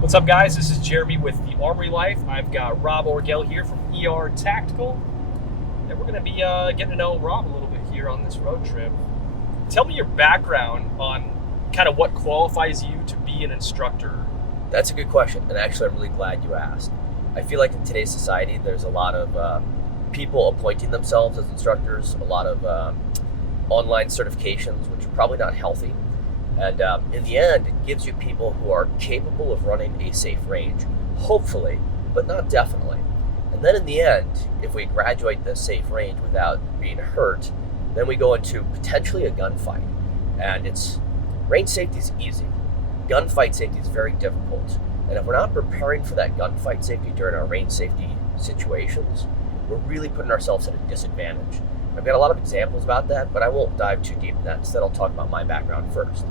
What's up, guys? This is Jeremy with the Armory Life. I've got Rob Orgel here from ER Tactical, and we're going to be getting to know Rob a little bit here on this road trip. Tell me your background on kind of what qualifies you to be an instructor. That's a good question, and actually I'm really glad you asked. I feel like in today's society there's a lot of people appointing themselves as instructors, a lot of online certifications, which are probably not healthy. And in the end, it gives you people who are capable of running a safe range, hopefully, but not definitely. And then in the end, if we graduate the safe range without being hurt, then we go into potentially a gunfight. And range safety is easy. Gunfight safety is very difficult. And if we're not preparing for that gunfight safety during our range safety situations, we're really putting ourselves at a disadvantage. I've got a lot of examples about that, but I won't dive too deep in that. Instead, I'll talk about my background first.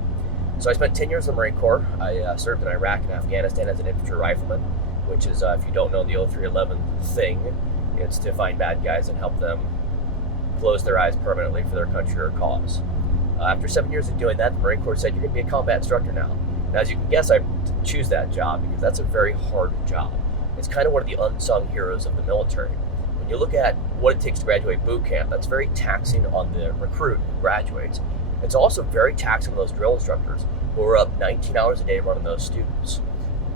So I spent 10 years in the Marine Corps. I served in Iraq and Afghanistan as an infantry rifleman, which is, if you don't know the 0311 thing, it's to find bad guys and help them close their eyes permanently for their country or cause. After 7 years of doing that, the Marine Corps said, you're going to be a combat instructor now. Now, as you can guess, I didn't choose that job because that's a very hard job. It's kind of one of the unsung heroes of the military. When you look at what it takes to graduate boot camp, that's very taxing on the recruit who graduates. It's also very taxing on those drill instructors who are up 19 hours a day running those students.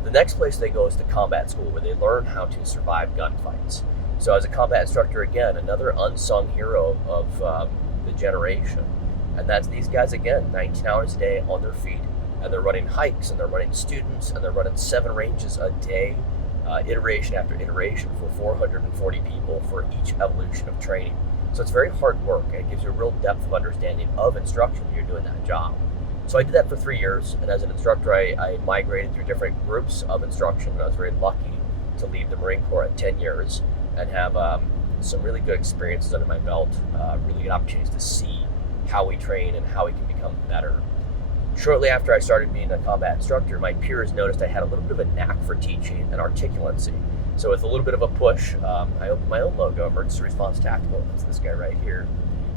The next place they go is to combat school, where they learn how to survive gunfights. So as a combat instructor, again, another unsung hero of the generation. And that's these guys, again, 19 hours a day on their feet. And they're running hikes, and they're running students, and they're running 7 ranges a day, iteration after iteration for 440 people for each evolution of training. So it's very hard work, and it gives you a real depth of understanding of instruction when you're doing that job. So I did that for 3 years, and as an instructor, I migrated through different groups of instruction, and I was very lucky to leave the Marine Corps at 10 years and have some really good experiences under my belt, really good opportunities to see how we train and how we can become better. Shortly after I started being a combat instructor, my peers noticed I had a little bit of a knack for teaching and articulancy. So with a little bit of a push, I opened my own logo, Emergency Response Tactical. That's this guy right here.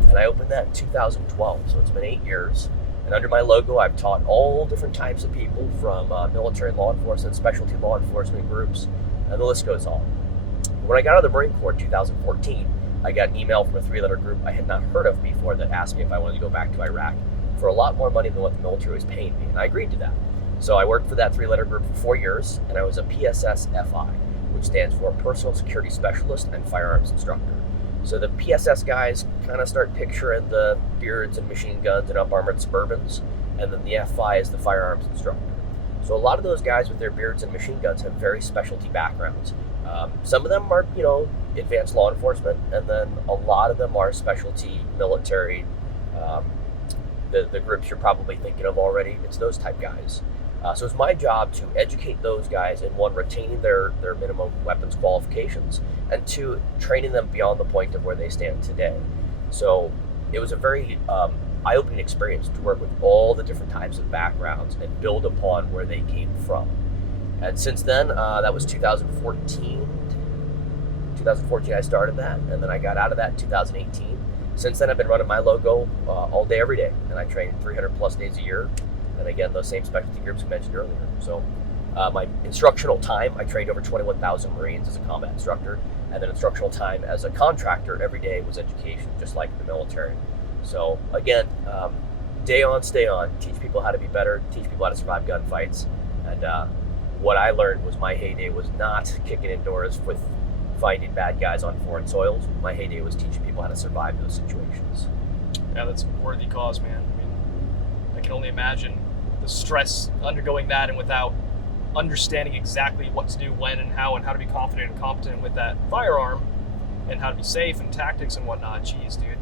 And I opened that in 2012, so it's been 8 years. And under my logo, I've taught all different types of people from military law enforcement, specialty law enforcement groups, and the list goes on. When I got out of the Marine Corps in 2014, I got an email from a 3-letter group I had not heard of before that asked me if I wanted to go back to Iraq for a lot more money than what the military was paying me, and I agreed to that. So I worked for that 3-letter group for 4 years, and I was a PSS FI, which stands for Personal Security Specialist and Firearms Instructor. So the PSS guys kind of start picturing the beards and machine guns and up-armored Suburbans, and then the FI is the firearms instructor. So a lot of those guys with their beards and machine guns have very specialty backgrounds. Some of them are, advanced law enforcement, and then a lot of them are specialty military. The groups you're probably thinking of already, it's those type guys. So it's my job to educate those guys in, one, retaining their minimum weapons qualifications, and 2, training them beyond the point of where they stand today. So it was a very eye-opening experience to work with all the different types of backgrounds and build upon where they came from. And since then, that was 2014. 2014 I started that, and then I got out of that in 2018. Since then, I've been running my logo all day, every day, and I train 300 plus days a year. And again, those same specialty groups we mentioned earlier. So my instructional time, I trained over 21,000 Marines as a combat instructor, and then instructional time as a contractor every day was education, just like the military. So again, day on, stay on, teach people how to be better, teach people how to survive gunfights. And what I learned was my heyday was not kicking indoors with finding bad guys on foreign soils. My heyday was teaching people how to survive those situations. Yeah, that's a worthy cause, man. I mean, I can only imagine the stress undergoing that, and without understanding exactly what to do, when and how to be confident and competent with that firearm, and how to be safe and tactics and whatnot. Jeez, dude.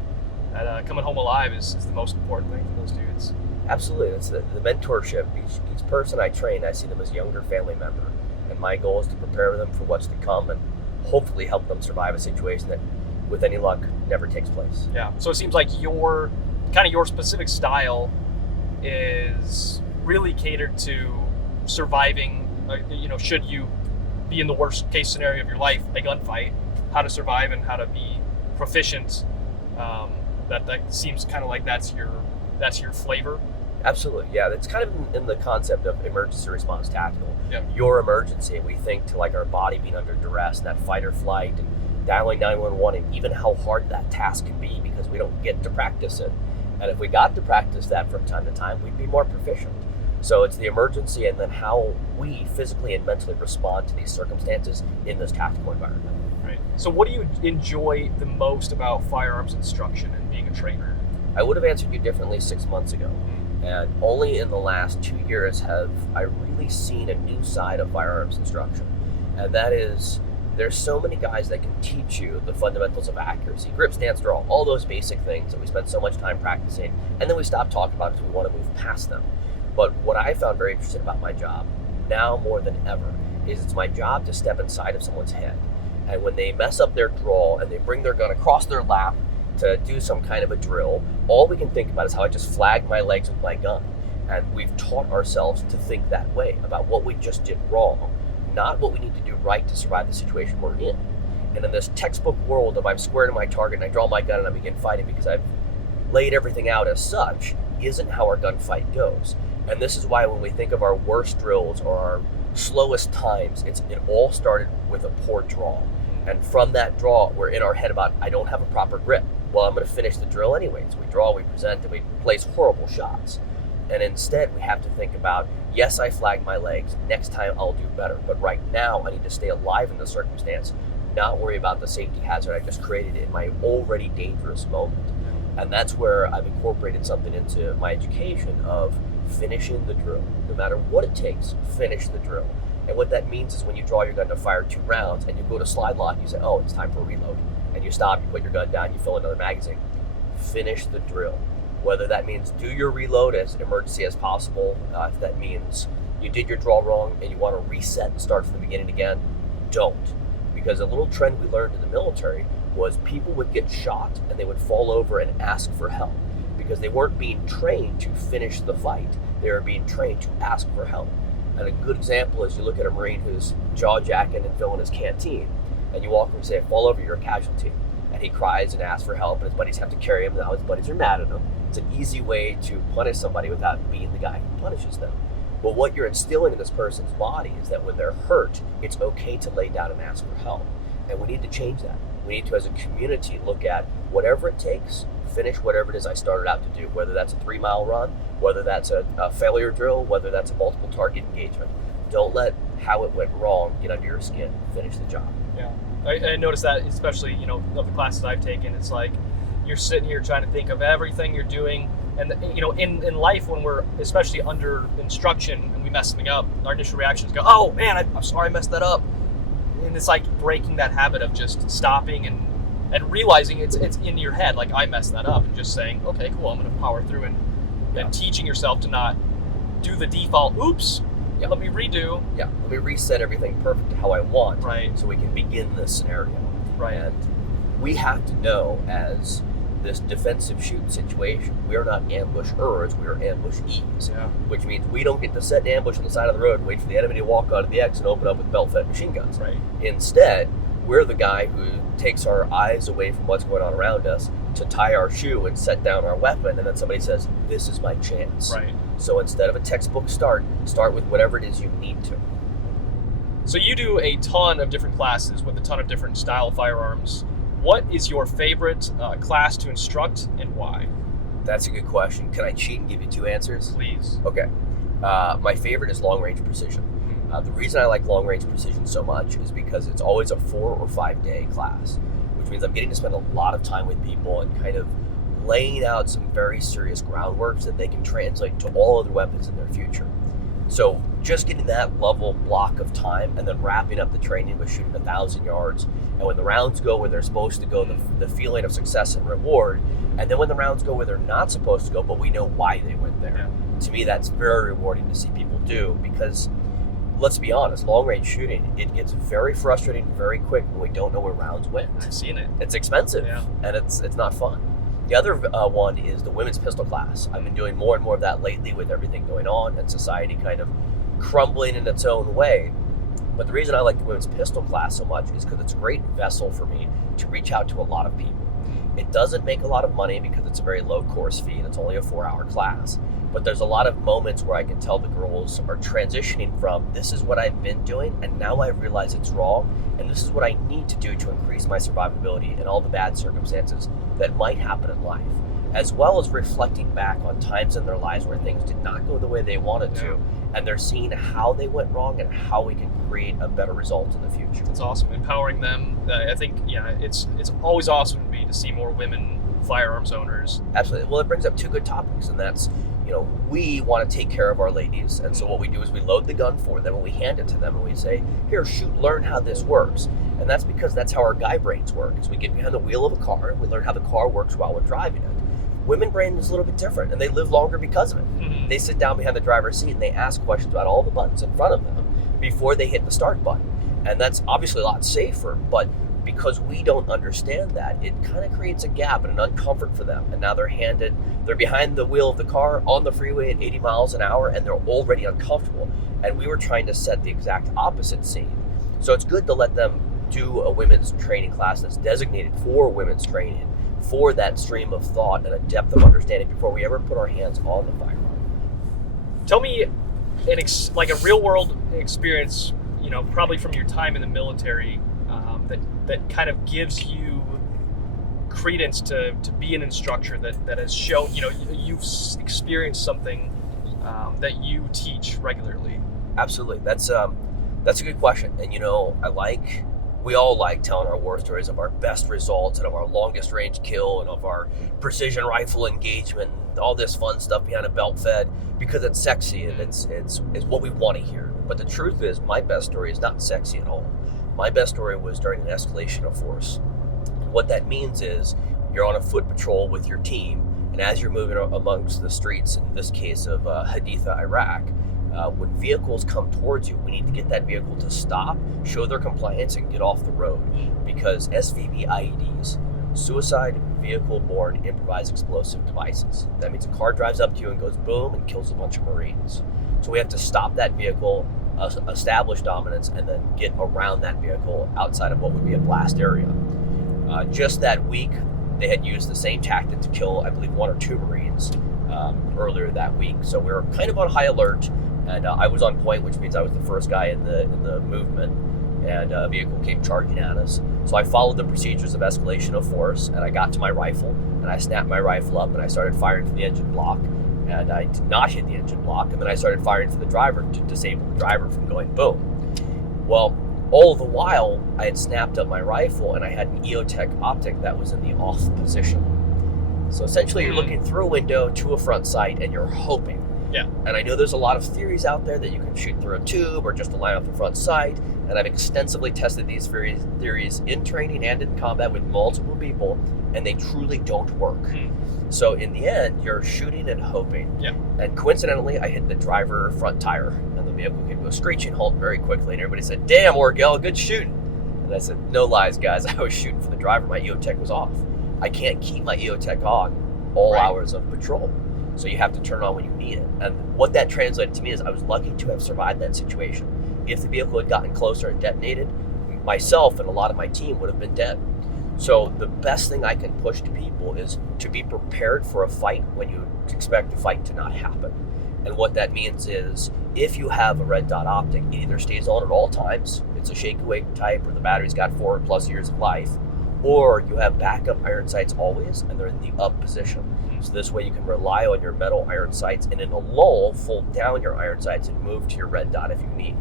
That coming home alive is the most important thing for those dudes. Absolutely. It's the mentorship. Each person I train, I see them as a younger family member. And my goal is to prepare them for what's to come and hopefully help them survive a situation that, with any luck, never takes place. Yeah. So it seems like your specific style is really catered to surviving, should you be in the worst case scenario of your life, a gunfight, how to survive and how to be proficient. That seems kind of like that's your flavor. Absolutely, yeah. It's kind of in the concept of emergency response tactical. Yeah. Your emergency, we think to like our body being under duress, and that fight or flight, and dialing 911, and even how hard that task can be because we don't get to practice it. And if we got to practice that from time to time, we'd be more proficient. So it's the emergency and then how we physically and mentally respond to these circumstances in this tactical environment. Right. So what do you enjoy the most about firearms instruction and being a trainer? I would have answered you differently 6 months ago. And only in the last 2 years have I really seen a new side of firearms instruction. And that is, there's so many guys that can teach you the fundamentals of accuracy, grip, stance, draw, all those basic things that we spend so much time practicing, and then we stop talking about it because we want to move past them. But what I found very interesting about my job, now more than ever, is it's my job to step inside of someone's head. And when they mess up their draw and they bring their gun across their lap to do some kind of a drill, all we can think about is how I just flagged my legs with my gun. And we've taught ourselves to think that way about what we just did wrong, not what we need to do right to survive the situation we're in. And in this textbook world of I'm square to my target and I draw my gun and I begin fighting because I've laid everything out as such, isn't how our gunfight goes. And this is why when we think of our worst drills or our slowest times, it all started with a poor draw. And from that draw, we're in our head about, I don't have a proper grip. Well, I'm going to finish the drill anyways. We draw, we present, and we place horrible shots. And instead, we have to think about, yes, I flagged my legs. Next time, I'll do better. But right now, I need to stay alive in the circumstance, not worry about the safety hazard I just created in my already dangerous moment. And that's where I've incorporated something into my education of finishing the drill. No matter what it takes, finish the drill. And what that means is when you draw your gun to fire 2 rounds and you go to slide lock, you say, oh, it's time for a reload. And you stop, you put your gun down, you fill another magazine. Finish the drill. Whether that means do your reload as emergency as possible, if that means you did your draw wrong and you want to reset and start from the beginning again, don't. Because a little trend we learned in the military was people would get shot and they would fall over and ask for help because they weren't being trained to finish the fight. They were being trained to ask for help. And a good example is you look at a Marine who's jaw-jacking and filling his canteen, and you walk over and say, fall over, you're a casualty. And he cries and asks for help, and his buddies have to carry him. Now his buddies are mad at him. It's an easy way to punish somebody without being the guy who punishes them. But what you're instilling in this person's body is that when they're hurt, it's okay to lay down and ask for help. And we need to change that. We need to, as a community, look at whatever it takes, finish whatever it is I started out to do, whether that's a 3-mile run, whether that's a failure drill, whether that's a multiple target engagement. Don't let how it went wrong get under your skin. Finish the job. Yeah. I noticed that, especially, of the classes I've taken, it's like you're sitting here trying to think of everything you're doing. And, in life, when we're especially under instruction and we mess something up, our initial reactions go, oh, man, I'm sorry I messed that up. And it's like breaking that habit of just stopping and realizing it's in your head, like I messed that up, and just saying, okay, cool, I'm going to power through and teaching yourself to not do the default, oops, let me redo. Yeah, let me reset everything perfect to how I want, right? So we can begin this scenario. Right. And we have to know, as this defensive shoot situation, we are not ambushers, we are ambushees. Yeah. Which means we don't get to set an ambush on the side of the road and wait for the enemy to walk onto the X and open up with belt-fed machine guns. Right. Instead, we're the guy who takes our eyes away from what's going on around us to tie our shoe and set down our weapon, and then somebody says, this is my chance. Right. So instead of a textbook start with whatever it is you need to. So you do a ton of different classes with a ton of different style firearms. What is your favorite class to instruct and why? That's a good question. Can I cheat and give you 2 answers? Please. Okay. My favorite is long-range precision. The reason I like long-range precision so much is because it's always a 4 or 5 day class, which means I'm getting to spend a lot of time with people and kind of laying out some very serious groundwork so that they can translate to all other weapons in their future. So just getting that level block of time and then wrapping up the training with shooting 1,000 yards, and when the rounds go where they're supposed to go, the feeling of success and reward, and then when the rounds go where they're not supposed to go, but we know why they went there. Yeah. To me, that's very rewarding to see people do, because let's be honest, long-range shooting, it gets very frustrating very quick when we don't know where rounds went. I've seen it. It's expensive, and it's not fun. The other one is the women's pistol class. I've been doing more and more of that lately with everything going on and society kind of crumbling in its own way. But the reason I like the women's pistol class so much is because it's a great vessel for me to reach out to a lot of people. It doesn't make a lot of money because it's a very low course fee and it's only a 4-hour class. But there's a lot of moments where I can tell the girls are transitioning from this is what I've been doing and now I realize it's wrong and this is what I need to do to increase my survivability in all the bad circumstances that might happen in life, as well as reflecting back on times in their lives where things did not go the way they wanted to, and they're seeing how they went wrong and how we can create a better result in the future. That's awesome. Empowering them. I think, it's always awesome to me to see more women firearms owners. Absolutely. Well, it brings up two good topics, and that's, we want to take care of our ladies, and so what we do is we load the gun for them and we hand it to them and we say, here, shoot, learn how this works. And that's because that's how our guy brains work, is we get behind the wheel of a car and we learn how the car works while we're driving it. Women brain is a little bit different, and they live longer because of it. Mm-hmm. They sit down behind the driver's seat and they ask questions about all the buttons in front of them before they hit the start button. And that's obviously a lot safer, but because we don't understand that, it kind of creates a gap and an uncomfort for them. And now they're behind the wheel of the car on the freeway at 80 miles an hour, and they're already uncomfortable. And we were trying to set the exact opposite scene. So it's good to let them do a women's training class that's designated for women's training, for that stream of thought and a depth of understanding before we ever put our hands on the firearm. Tell me a real world experience, probably from your time in the military, that kind of gives you credence to be an instructor that has shown, you've experienced something that you teach regularly. Absolutely. That's a good question. And we all like telling our war stories of our best results and of our longest range kill and of our precision rifle engagement and all this fun stuff behind a belt fed because it's sexy and it's what we want to hear. But the truth is, my best story is not sexy at all. My best story was during an escalation of force. What that means is you're on a foot patrol with your team, and as you're moving amongst the streets, in this case of Haditha, Iraq, when vehicles come towards you, we need to get that vehicle to stop, show their compliance, and get off the road. Because SVB IEDs, suicide vehicle-borne improvised explosive devices. That means a car drives up to you and goes boom and kills a bunch of Marines. So we have to stop that vehicle, establish dominance, and then get around that vehicle outside of what would be a blast area. Just that week, they had used the same tactic to kill, I believe, 1 or 2 Marines earlier that week. So we were kind of on high alert, and I was on point, which means I was the first guy in the movement, and a vehicle came charging at us. So I followed the procedures of escalation of force, and I got to my rifle, and I snapped my rifle up, and I started firing for the engine block, and I did not hit the engine block, and then I started firing for the driver to disable the driver from going boom. Well, all the while, I had snapped up my rifle, and I had an EOTech optic that was in the off position. So essentially, you're looking through a window to a front sight, and you're hoping. Yeah. And I know there's a lot of theories out there that you can shoot through a tube or just to line up the front sight, and I've extensively tested these theories in training and in combat with multiple people, and they truly don't work. So in the end, you're shooting and hoping. Yeah. And coincidentally, I hit the driver front tire, and the vehicle came to a screeching halt very quickly, and everybody said, "Damn, Orgel, good shooting." And I said, "No lies, guys, I was shooting for the driver. My EOTech was off. I can't keep my EOTech on all hours of patrol. So you have to turn it on when you need it." And what that translated to me is I was lucky to have survived that situation. If the vehicle had gotten closer and detonated, myself and a lot of my team would have been dead. So the best thing I can push to people is to be prepared for a fight when you expect the fight to not happen. And what that means is if you have a red dot optic, it either stays on at all times, it's a shake awake type where the battery's got 4+ years of life, or you have backup iron sights always and they're in the up position. So this way you can rely on your metal iron sights, and in a lull, fold down your iron sights and move to your red dot if you need.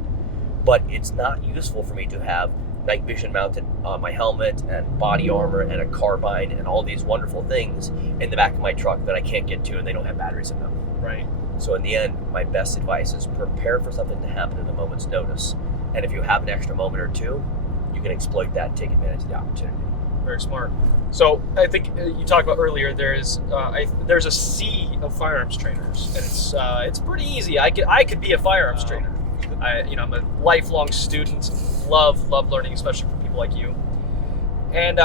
But it's not useful for me to have night vision mounted on my helmet and body armor and a carbine and all these wonderful things in the back of my truck that I can't get to and they don't have batteries in them. Right. So in the end, my best advice is prepare for something to happen at a moment's notice. And if you have an extra moment or two, you can exploit that and take advantage of the opportunity. Very smart. So I think you talked about earlier, there's a sea of firearms trainers, and it's pretty easy. I could be a firearms trainer. I'm a lifelong student, love learning, especially from people like you. And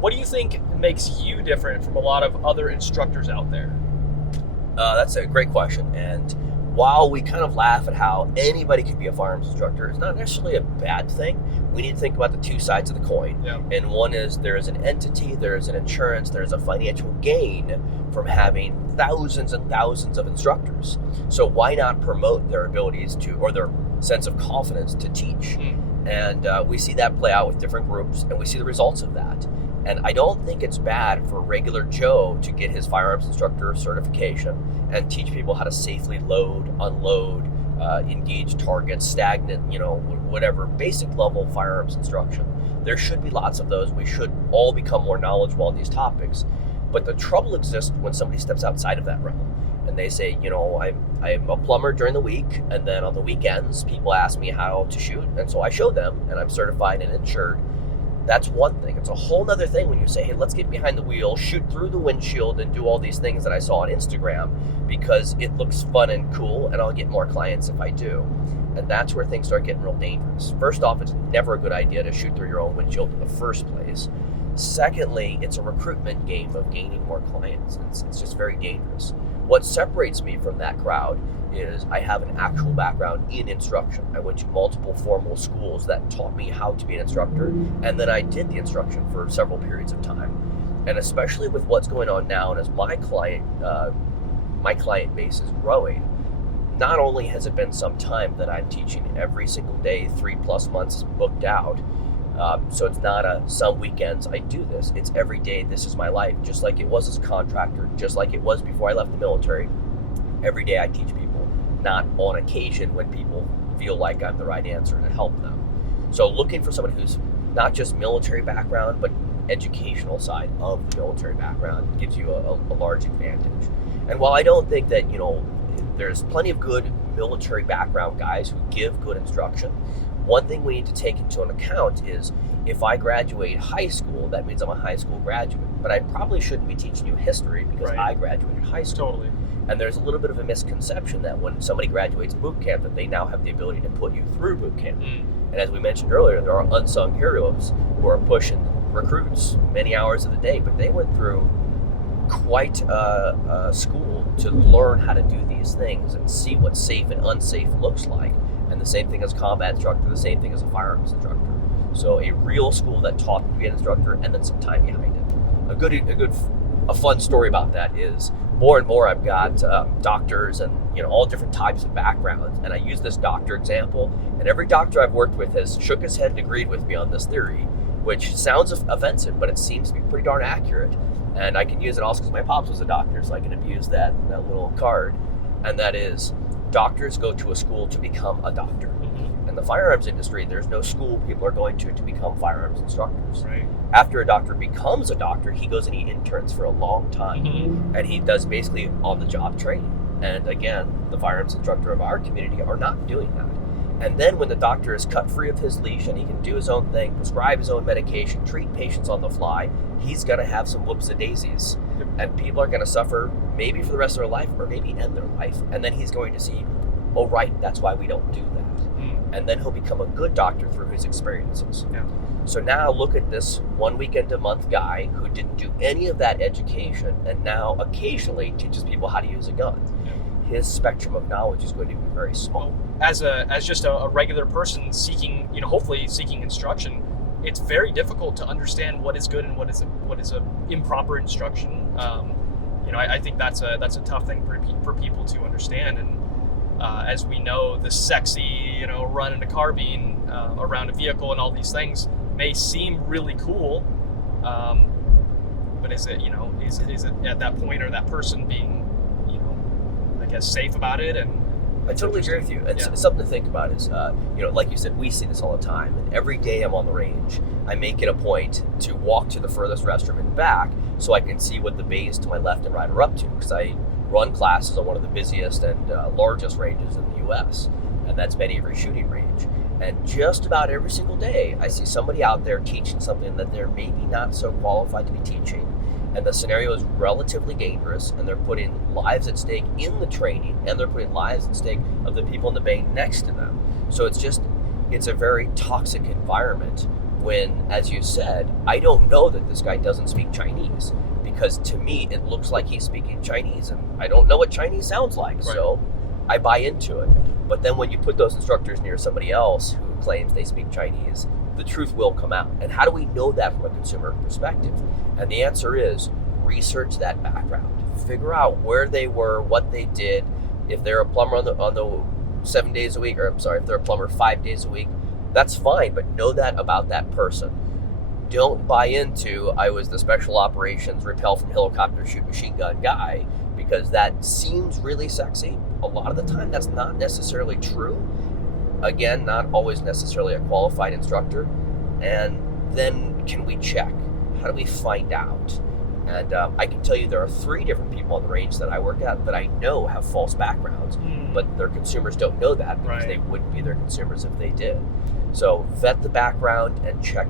what do you think makes you different from a lot of other instructors out there? That's a great question. And while we kind of laugh at how anybody could be a firearms instructor, it's not necessarily a bad thing. We need to think about the two sides of the coin. Yeah. And one is there is an entity, there is an insurance, there's a financial gain from having thousands and thousands of instructors. So why not promote their abilities to, or their sense of confidence to teach? And we see that play out with different groups, and we see the results of that. And I don't think it's bad for regular Joe to get his firearms instructor certification and teach people how to safely load, unload, engage targets, stagnant, whatever, basic level firearms instruction. There should be lots of those. We should all become more knowledgeable on these topics. But the trouble exists when somebody steps outside of that realm and they say, I'm a plumber during the week, and then on the weekends, people ask me how to shoot, and so I show them, and I'm certified and insured. That's one thing. It's a whole nother thing when you say, hey, let's get behind the wheel, shoot through the windshield, and do all these things that I saw on Instagram because it looks fun and cool, and I'll get more clients if I do. And that's where things start getting real dangerous. First off, it's never a good idea to shoot through your own windshield in the first place. Secondly, it's a recruitment game of gaining more clients. It's just very dangerous. What separates me from that crowd is I have an actual background in instruction. I went to multiple formal schools that taught me how to be an instructor, and then I did the instruction for several periods of time. And especially with what's going on now, and as my client base is growing, not only has it been some time that I'm teaching every single day, 3+ months booked out, so it's not some weekends I do this. It's every day. This is my life, just like it was as a contractor, just like it was before I left the military. Every day I teach people, not on occasion when people feel like I'm the right answer to help them. So looking for someone who's not just military background, but educational side of the military background gives you a large advantage. And while I don't think that, there's plenty of good military background guys who give good instruction, one thing we need to take into account is if I graduate high school, that means I'm a high school graduate. But I probably shouldn't be teaching you history because I graduated high school. Totally. And there's a little bit of a misconception that when somebody graduates boot camp, that they now have the ability to put you through boot camp. And as we mentioned earlier, there are unsung heroes who are pushing recruits many hours of the day, but they went through quite a school to learn how to do these things and see what safe and unsafe looks like. And the same thing as a combat instructor, the same thing as a firearms instructor. So a real school that taught me to be an instructor, and then some time behind it. A fun story about that is more and more I've got doctors and all different types of backgrounds, and I use this doctor example, and every doctor I've worked with has shook his head and agreed with me on this theory, which sounds offensive, but it seems to be pretty darn accurate. And I can use it also because my pops was a doctor, so I can abuse that little card. And that is, doctors go to a school to become a doctor. In the firearms industry, there's no school people are going to become firearms instructors. Right. After a doctor becomes a doctor, he goes and he interns for a long time, and he does basically on-the-job training. And again, the firearms instructor of our community are not doing that. And then when the doctor is cut free of his leash and he can do his own thing, prescribe his own medication, treat patients on the fly, he's going to have some whoops-a-daisies. And people are going to suffer maybe for the rest of their life or maybe end their life. And then he's going to see, oh, right, that's why we don't do that. And then he'll become a good doctor through his experiences. Yeah. So now look at this 1 weekend a month guy who didn't do any of that education and now occasionally teaches people how to use a gun. Yeah. His spectrum of knowledge is going to be very small. As just a regular person seeking, hopefully seeking instruction, it's very difficult to understand what is good and what is a improper instruction. I think that's a tough thing for people to understand. And as we know, the sexy, running a carbine around a vehicle and all these things may seem really cool, but is it at that point, or that person being, I guess, safe about it? And I totally agree with you. And something to think about is, like you said, we see this all the time. And every day I'm on the range, I make it a point to walk to the furthest restroom and back so I can see what the bays to my left and right are up to, because I run classes on one of the busiest and largest ranges in the U.S., and that's Betty Avery Shooting Range. And just about every single day, I see somebody out there teaching something that they're maybe not so qualified to be teaching, and the scenario is relatively dangerous, and they're putting lives at stake in the training, and they're putting lives at stake of the people in the bay next to them. So it's a very toxic environment when, as you said, I don't know that this guy doesn't speak Chinese, because to me, it looks like he's speaking Chinese, and I don't know what Chinese sounds like. Right. So I buy into it. But then when you put those instructors near somebody else who claims they speak Chinese, the truth will come out. And how do we know that from a consumer perspective? And the answer is research that background. Figure out where they were, what they did. If they're a plumber on the 7 days a week, or I'm sorry, if they're a plumber 5 days a week, that's fine, but know that about that person. Don't buy into, I was the special operations rappel from helicopter shoot machine gun guy, because that seems really sexy. A lot of the time that's not necessarily true. Again, not always necessarily a qualified instructor. And then can we check? How do we find out? And I can tell you there are 3 different people on the range that I work at that I know have false backgrounds, but their consumers don't know that because they wouldn't be their consumers if they did. So vet the background and check,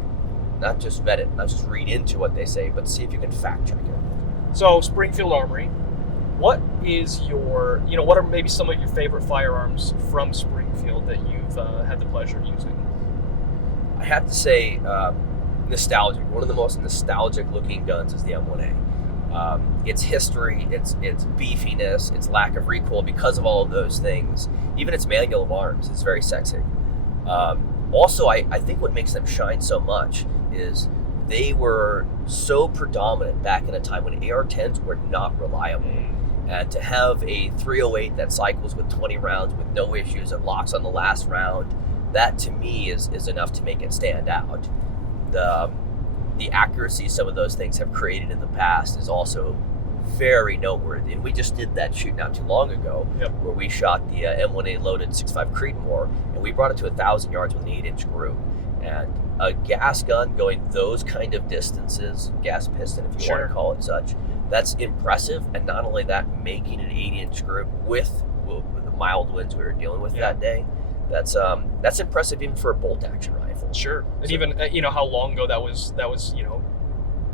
not just vet it, not just read into what they say, but see if you can fact check it. So Springfield Armory, what is your, what are maybe some of your favorite firearms from Springfield that you've had the pleasure of using? I have to say, nostalgic. One of the most nostalgic looking guns is the M1A. Its history, its beefiness, its lack of recoil, because of all of those things, even its manual of arms is very sexy. Also, I think what makes them shine so much is they were so predominant back in a time when AR-10s were not reliable. And to have a 308 that cycles with 20 rounds with no issues and locks on the last round, that to me is enough to make it stand out. The accuracy some of those things have created in the past is also very noteworthy. And we just did that shoot not too long ago, where we shot the M1A loaded 6.5 Creedmoor, and we brought it to 1,000 yards with an 8-inch group. And a gas gun going those kind of distances, gas piston if you want to call it such, that's impressive. And not only that, making an 8-inch group with the mild winds we were dealing with that day, that's impressive even for a bolt action rifle. Sure. And even how long ago that was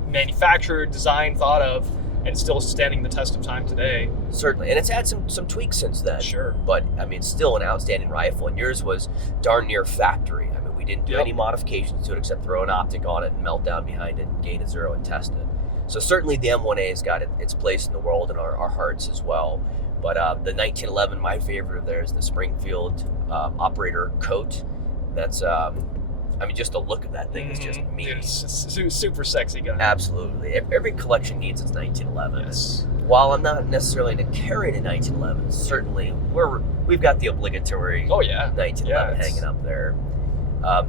manufactured, designed, thought of, and still standing the test of time today. Certainly. And it's had some tweaks since then. Sure. But I mean, still an outstanding rifle. And yours was darn near factory. I mean, we didn't do any modifications to it except throw an optic on it and melt down behind it, gain a 0 and test it. So certainly the M1A has got its place in the world and our hearts as well. But the 1911, my favorite of theirs, the Springfield operator coat. That's, just the look of that thing is just mean. It's super sexy gun. Absolutely. Every collection needs its 1911. Yes. While I'm not necessarily into carrying a 1911, certainly we've got the obligatory 1911 hanging up there.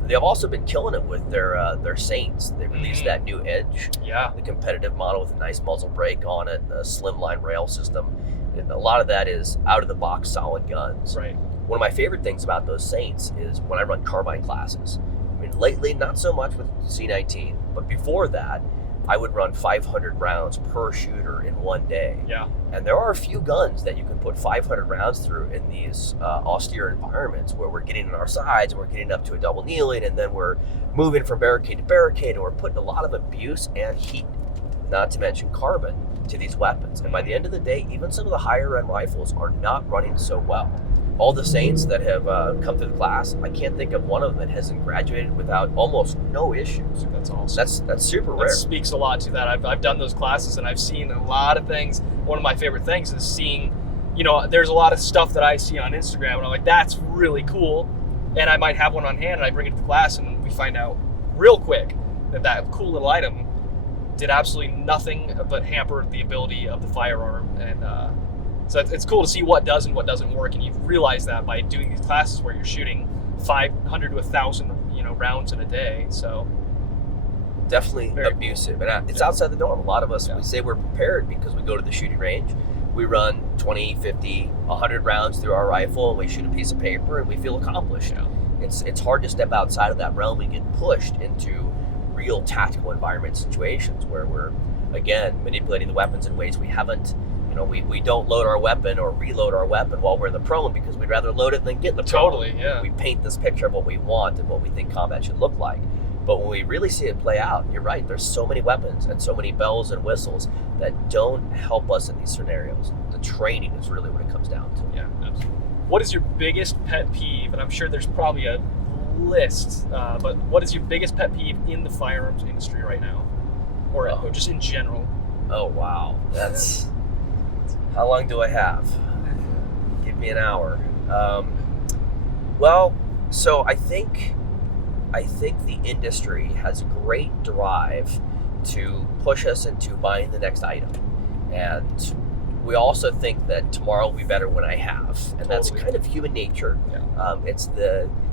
They've also been killing it with their Saints. They released that new Edge, the competitive model with a nice muzzle brake on it, a slimline rail system. And a lot of that is out-of-the-box solid guns. Right. One of my favorite things about those Saints is when I run carbine classes. I mean, lately, not so much with C19, but before that, I would run 500 rounds per shooter in one day. Yeah. And there are a few guns that you can put 500 rounds through in these austere environments where we're getting on our sides and we're getting up to a double kneeling, and then we're moving from barricade to barricade, and we're putting a lot of abuse and heat, not to mention carbon, to these weapons. And by the end of the day, even some of the higher end rifles are not running so well. All the Saints that have come through the class, I can't think of one of them that hasn't graduated without almost no issues. That's awesome. That's super rare. That speaks a lot to that. I've done those classes and I've seen a lot of things. One of my favorite things is seeing, there's a lot of stuff that I see on Instagram and I'm like, that's really cool. And I might have one on hand and I bring it to the class and we find out real quick that cool little item did absolutely nothing but hamper the ability of the firearm. And so it's cool to see what does and what doesn't work, and you realize that by doing these classes where you're shooting 500 to 1,000 rounds in a day. So definitely abusive, cool. And it's outside the norm. A lot of us, we say we're prepared because we go to the shooting range, we run 20, 50, 100 rounds through our rifle, and we shoot a piece of paper and we feel accomplished. It's hard to step outside of that realm and get pushed into real tactical environment situations where we're, again, manipulating the weapons in ways we haven't. We don't load our weapon or reload our weapon while we're in the prone because we'd rather load it than get in the prone. Totally, yeah. We paint this picture of what we want and what we think combat should look like. But when we really see it play out, you're right, there's so many weapons and so many bells and whistles that don't help us in these scenarios. The training is really what it comes down to. Yeah, absolutely. What is your biggest pet peeve? And I'm sure there's probably a list, but what is your biggest pet peeve in the firearms industry right now? Or just in general? Oh, wow. That's... How long do I have? Give Give me an hour. Well, so I think the industry has a great drive to push us into buying the next item, and we also think that tomorrow will be better when I have, and that's kind of human nature. Yeah.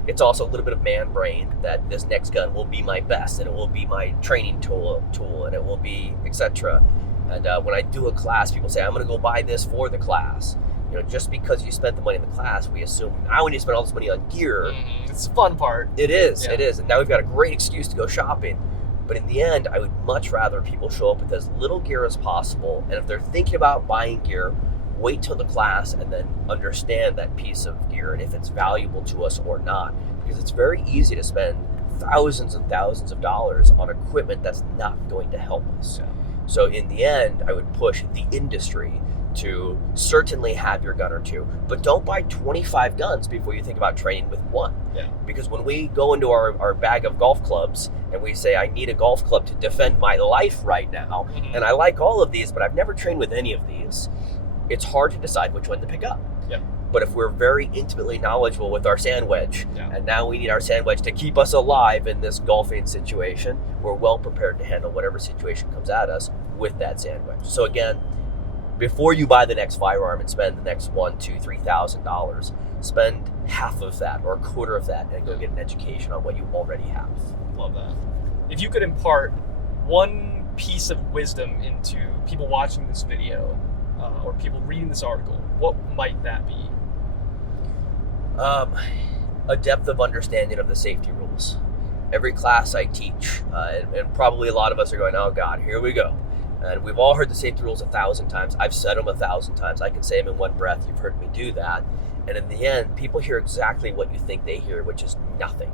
It's also a little bit of man brain that this next gun will be my best, and it will be my training tool, and it will be etc. And when I do a class, people say, I'm going to go buy this for the class. You know, just because you spent the money in the class, we assume now we need to spend all this money on gear. It's the fun part. It is. And now we've got a great excuse to go shopping. But in the end, I would much rather people show up with as little gear as possible. And if they're thinking about buying gear, wait till the class and then understand that piece of gear and if it's valuable to us or not. Because it's very easy to spend thousands and thousands of dollars on equipment that's not going to help us. Yeah. So in the end, I would push the industry to certainly have your gun or two, but don't buy 25 guns before you think about training with one. Yeah. Because when we go into our bag of golf clubs and we say, I need a golf club to defend my life right now, and I like all of these, but I've never trained with any of these, it's hard to decide which one to pick up. Yeah. But if we're very intimately knowledgeable with our sand wedge, Yeah. and now we need our sand wedge to keep us alive in this golfing situation, we're well prepared to handle whatever situation comes at us with that sand wedge. So again, before you buy the next firearm and spend the next $1,000, $2,000, $3,000, spend half of that or a quarter of that and go get an education on what you already have. Love that. If you could impart one piece of wisdom into people watching this video or people reading this article, what might that be? A depth of understanding of the safety rules. Every class I teach, and probably a lot of us are going, oh God, here we go. And we've all heard the safety rules 1,000 times. I've said them 1,000 times. I can say them in one breath. You've heard me do that. And in the end, people hear exactly what you think they hear, which is nothing.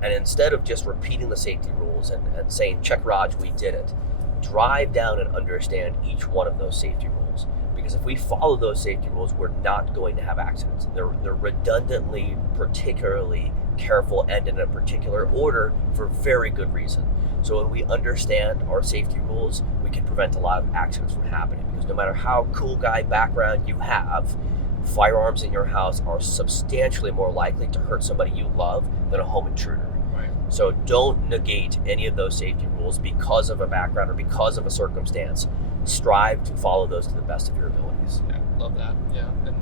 And instead of just repeating the safety rules and saying, check Raj, we did it, drive down and understand each one of those safety rules. Because if we follow those safety rules, we're not going to have accidents. They're redundantly, particularly careful and in a particular order for very good reason. So when we understand our safety rules, we can prevent a lot of accidents from happening. Because no matter how cool guy background you have, firearms in your house are substantially more likely to hurt somebody you love than a home intruder. Right. So don't negate any of those safety rules because of a background or because of a circumstance. Strive to follow those to the best of your abilities. Yeah, love that. Yeah, and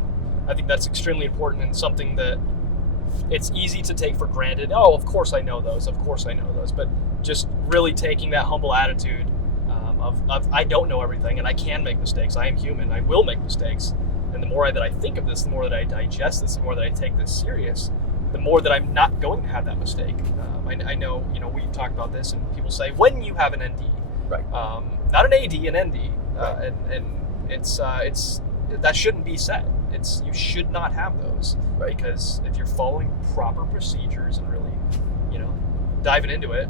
I think that's extremely important and something that it's easy to take for granted. Oh, of course I know those. Of course I know those. But just really taking that humble attitude of I don't know everything and I can make mistakes. I am human. I will make mistakes. And the more that I think of this, the more that I digest this, the more that I take this serious, the more that I'm not going to have that mistake. I know, we talk about this and people say, when you have an ND, Right. Not an AD, an ND. Right. And it's that shouldn't be said. You should not have those. Right. Because if you're following proper procedures and really, diving into it,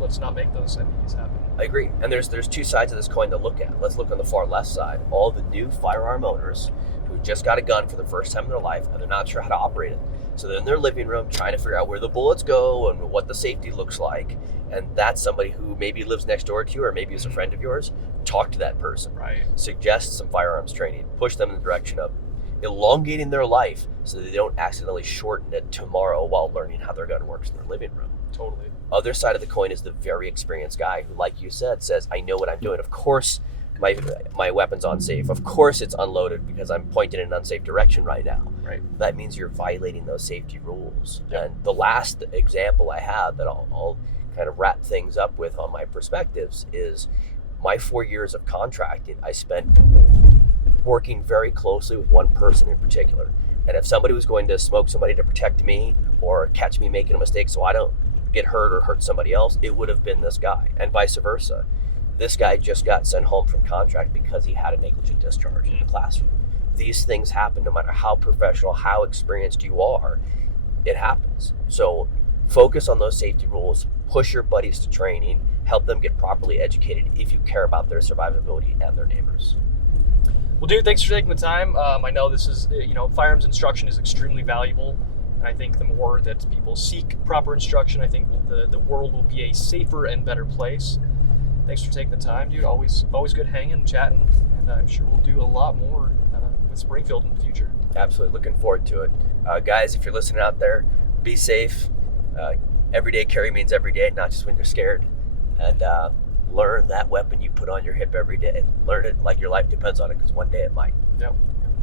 let's not make those NDs happen. I agree. And there's two sides of this coin to look at. Let's look on the far left side. All the new firearm owners who just got a gun for the first time in their life and they're not sure how to operate it. So they're in their living room trying to figure out where the bullets go and what the safety looks like. And that's somebody who maybe lives next door to you or maybe is a friend of yours. Talk to that person. Right. Suggest some firearms training. Push them in the direction of elongating their life so they don't accidentally shorten it tomorrow while learning how their gun works in their living room. Totally. Other side of the coin is the very experienced guy who, like you said, says, I know what I'm doing. Of course, my weapon's unsafe. Of course it's unloaded because I'm pointing in an unsafe direction right now. Right. That means you're violating those safety rules. Yep. And the last example I have that I'll kind of wrap things up with on my perspectives is my 4 years of contracting I spent working very closely with one person in particular. And if somebody was going to smoke somebody to protect me or catch me making a mistake so I don't get hurt or hurt somebody else, it would have been this guy, and vice versa. This guy just got sent home from contract because he had a negligent discharge in the classroom. These things happen no matter how professional, how experienced you are. It happens. So focus on those safety rules, push your buddies to training, help them get properly educated if you care about their survivability and their neighbors. Well, dude, thanks for taking the time. I know this is, firearms instruction is extremely valuable. And I think the more that people seek proper instruction, I think the world will be a safer and better place. Thanks for taking the time, dude. Always good hanging, chatting, and I'm sure we'll do a lot more with Springfield in the future. Absolutely. Looking forward to it. Guys, if you're listening out there, be safe. Everyday carry means every day, not just when you're scared. And learn that weapon you put on your hip every day. Learn it like your life depends on it, because one day it might. Yep.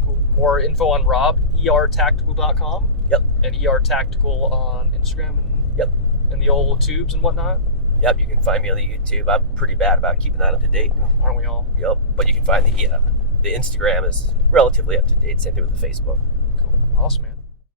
Cool. More info on Rob, ertactical.com. Yep. And ertactical on Instagram and, Yep. and the old tubes and whatnot. Yep, you can find me on the YouTube. I'm pretty bad about keeping that up to date. Aren't we all? Yep, but you can find the Instagram is relatively up to date. Same thing with the Facebook. Cool. Awesome, man.